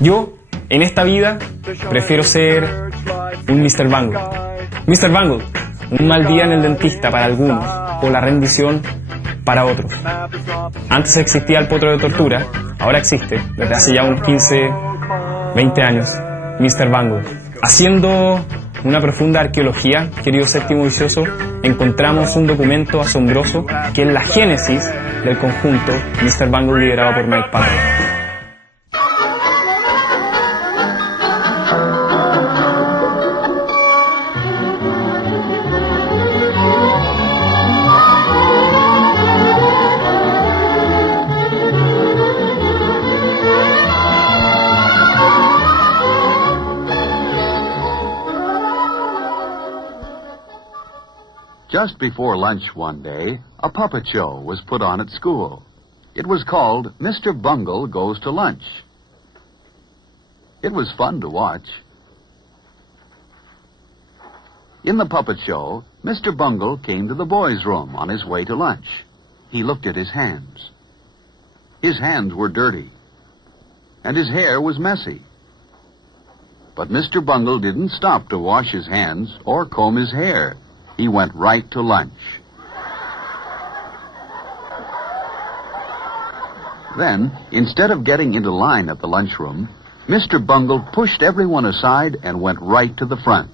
Yo, en esta vida, prefiero ser un Mr. Bungle. Mr. Bungle, un mal día en el dentista para algunos, o la rendición para otros. Antes existía el potro de tortura, ahora existe, desde hace ya unos 15, 20 años, Mr. Bungle. Haciendo una profunda arqueología, querido 7mo Vicioso, encontramos un documento asombroso que es la génesis del conjunto Mr. Bungle liderado por Mike Patton. Just before lunch one day, a puppet show was put on at school. It was called Mr. Bungle Goes to Lunch. It was fun to watch. In the puppet show, Mr. Bungle came to the boys' room on his way to lunch. He looked at his hands. His hands were dirty, and his hair was messy. But Mr. Bungle didn't stop to wash his hands or comb his hair. He went right to lunch. Then, instead of getting into line at the lunchroom, Mr. Bungle pushed everyone aside and went right to the front.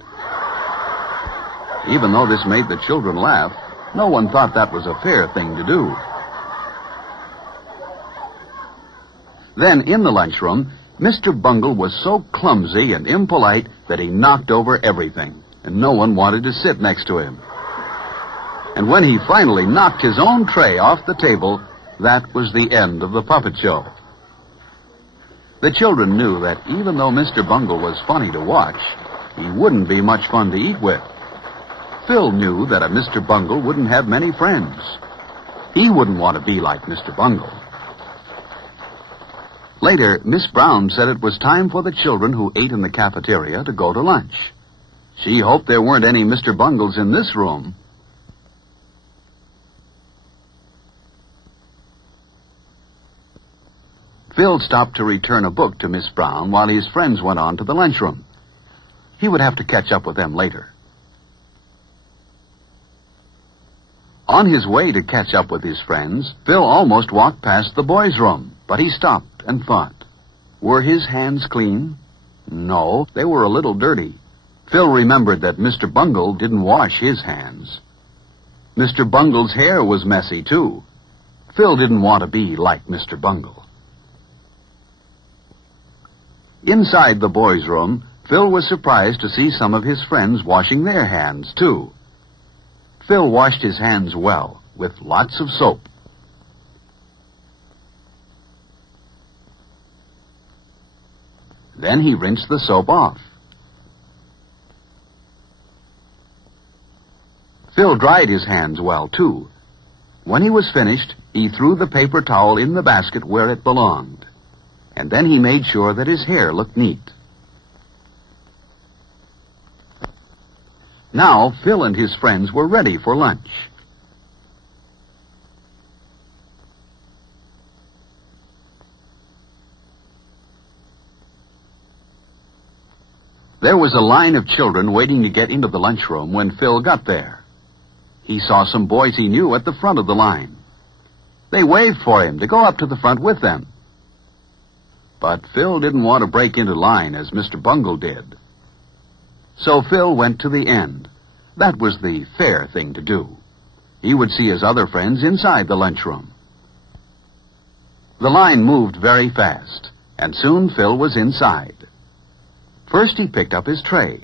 Even though this made the children laugh, no one thought that was a fair thing to do. Then, in the lunchroom, Mr. Bungle was so clumsy and impolite that he knocked over everything, and no one wanted to sit next to him. And when he finally knocked his own tray off the table, that was the end of the puppet show. The children knew that even though Mr. Bungle was funny to watch, he wouldn't be much fun to eat with. Phil knew that a Mr. Bungle wouldn't have many friends. He wouldn't want to be like Mr. Bungle. Later, Miss Brown said it was time for the children who ate in the cafeteria to go to lunch. She hoped there weren't any Mr. Bungles in this room. Phil stopped to return a book to Miss Brown while his friends went on to the lunchroom. He would have to catch up with them later. On his way to catch up with his friends, Phil almost walked past the boys' room, but he stopped and thought. Were his hands clean? No, they were a little dirty. Phil remembered that Mr. Bungle didn't wash his hands. Mr. Bungle's hair was messy, too. Phil didn't want to be like Mr. Bungle. Inside the boys' room, Phil was surprised to see some of his friends washing their hands, too. Phil washed his hands well, with lots of soap. Then he rinsed the soap off. Phil dried his hands well, too. When he was finished, he threw the paper towel in the basket where it belonged. And then he made sure that his hair looked neat. Now, Phil and his friends were ready for lunch. There was a line of children waiting to get into the lunchroom when Phil got there. He saw some boys he knew at the front of the line. They waved for him to go up to the front with them. But Phil didn't want to break into line as Mr. Bungle did. So Phil went to the end. That was the fair thing to do. He would see his other friends inside the lunchroom. The line moved very fast, and soon Phil was inside. First he picked up his tray.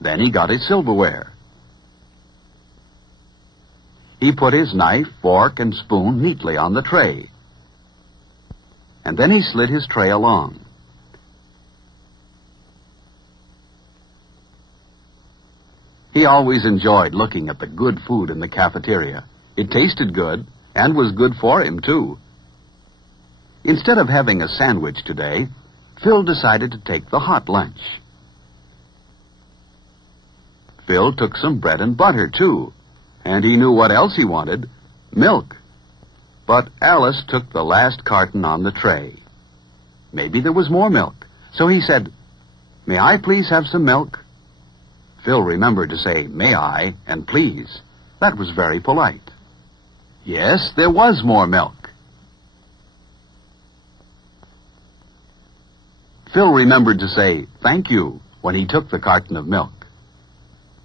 Then he got his silverware. He put his knife, fork, and spoon neatly on the tray. And then he slid his tray along. He always enjoyed looking at the good food in the cafeteria. It tasted good, and was good for him, too. Instead of having a sandwich today, Phil decided to take the hot lunch. Phil took some bread and butter, too. And he knew what else he wanted. milk. But Alice took the last carton on the tray. Maybe there was more milk, so he said, "May I please have some milk?" Phil remembered to say, "May I?" and "please." That was very polite. Yes, there was more milk. Phil remembered to say, "Thank you," when he took the carton of milk.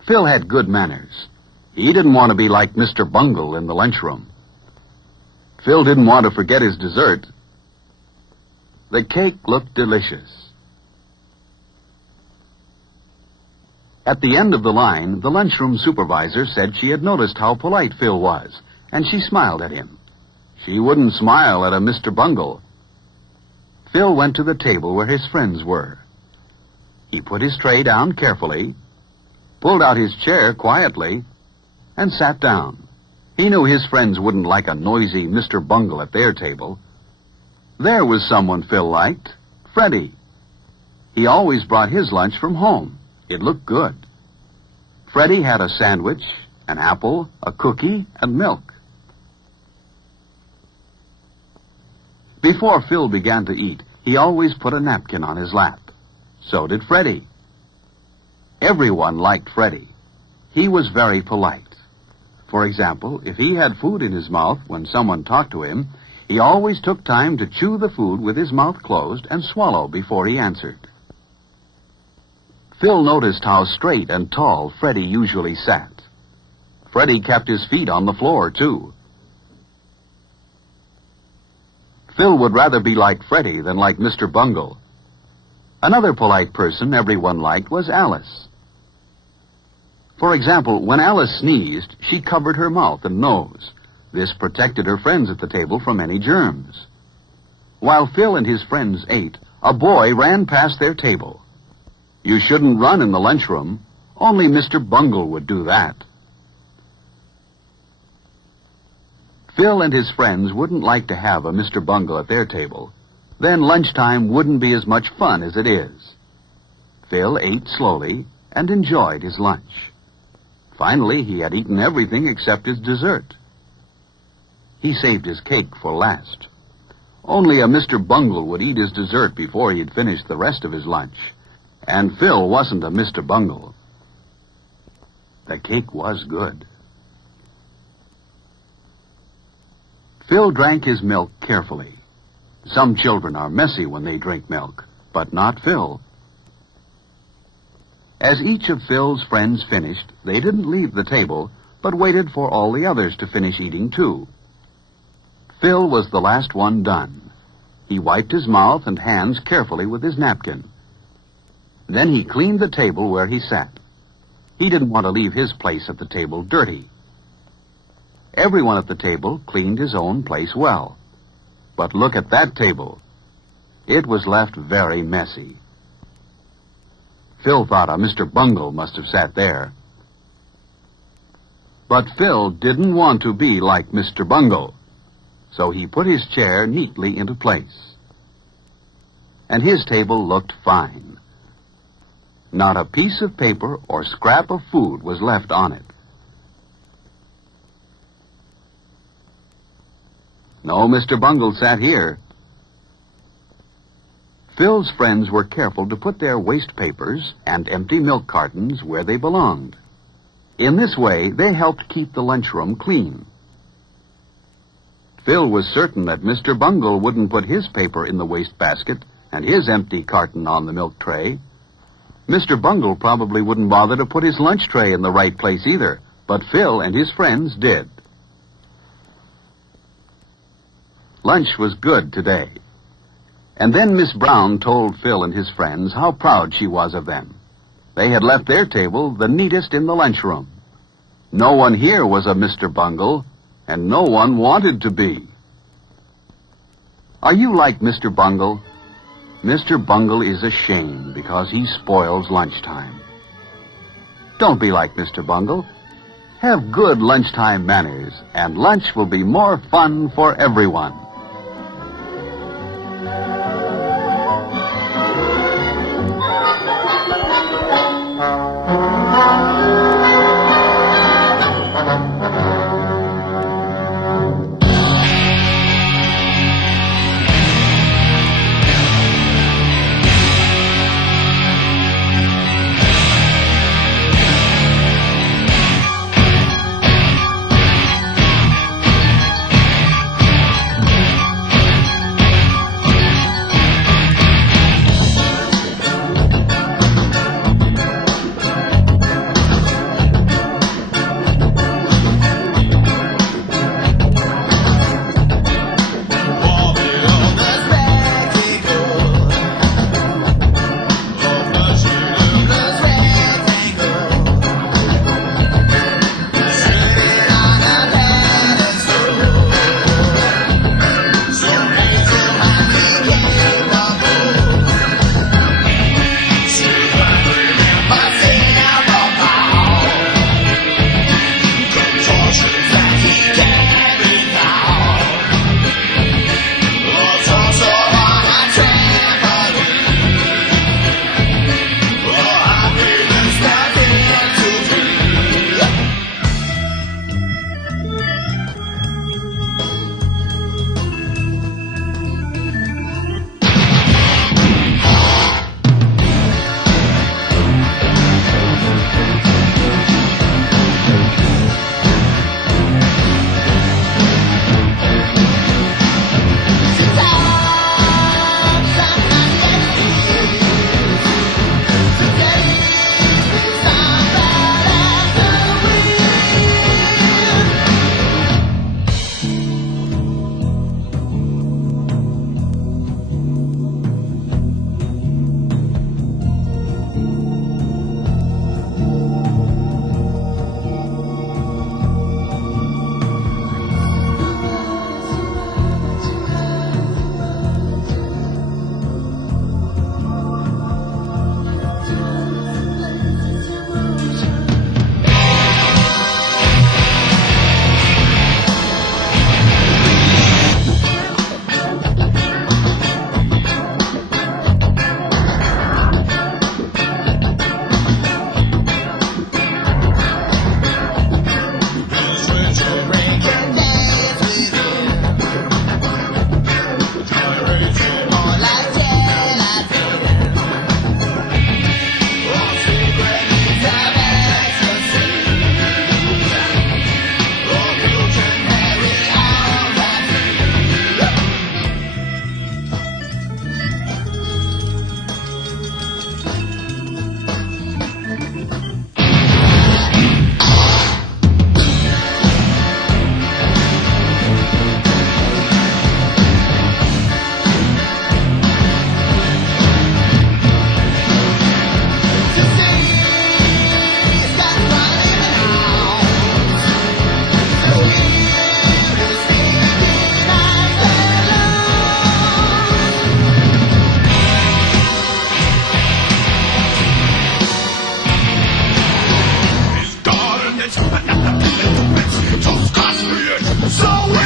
Phil had good manners. He didn't want to be like Mr. Bungle in the lunchroom. Phil didn't want to forget his dessert. The cake looked delicious. At the end of the line, the lunchroom supervisor said she had noticed how polite Phil was, and she smiled at him. She wouldn't smile at a Mr. Bungle. Phil went to the table where his friends were. He put his tray down carefully, pulled out his chair quietly, and sat down. He knew his friends wouldn't like a noisy Mr. Bungle at their table. There was someone Phil liked, Freddie. He always brought his lunch from home. It looked good. Freddie had a sandwich, an apple, a cookie, and milk. Before Phil began to eat, he always put a napkin on his lap. So did Freddie. Everyone liked Freddie. He was very polite. For example, if he had food in his mouth when someone talked to him, he always took time to chew the food with his mouth closed and swallow before he answered. Phil noticed how straight and tall Freddie usually sat. Freddie kept his feet on the floor, too. Phil would rather be like Freddie than like Mr. Bungle. Another polite person everyone liked was Alice. For example, when Alice sneezed, she covered her mouth and nose. This protected her friends at the table from any germs. While Phil and his friends ate, a boy ran past their table. You shouldn't run in the lunchroom. Only Mr. Bungle would do that. Phil and his friends wouldn't like to have a Mr. Bungle at their table. Then lunchtime wouldn't be as much fun as it is. Phil ate slowly and enjoyed his lunch. Finally, he had eaten everything except his dessert. He saved his cake for last. Only a Mr. Bungle would eat his dessert before he'd finished the rest of his lunch. And Phil wasn't a Mr. Bungle. The cake was good. Phil drank his milk carefully. Some children are messy when they drink milk, but not Phil. As each of Phil's friends finished, they didn't leave the table, but waited for all the others to finish eating too. Phil was the last one done. He wiped his mouth and hands carefully with his napkin. Then he cleaned the table where he sat. He didn't want to leave his place at the table dirty. Everyone at the table cleaned his own place well. But look at that table. It was left very messy. Phil thought a Mr. Bungle must have sat there. But Phil didn't want to be like Mr. Bungle, so he put his chair neatly into place. And his table looked fine. Not a piece of paper or scrap of food was left on it. No Mr. Bungle sat here. Phil's friends were careful to put their waste papers and empty milk cartons where they belonged. In this way, they helped keep the lunchroom clean. Phil was certain that Mr. Bungle wouldn't put his paper in the waste basket and his empty carton on the milk tray. Mr. Bungle probably wouldn't bother to put his lunch tray in the right place either, but Phil and his friends did. Lunch was good today. And then Miss Brown told Phil and his friends how proud she was of them. They had left their table the neatest in the lunchroom. No one here was a Mr. Bungle, and no one wanted to be. Are you like Mr. Bungle? Mr. Bungle is a shame because he spoils lunchtime. Don't be like Mr. Bungle. Have good lunchtime manners, and lunch will be more fun for everyone.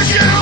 Gracias.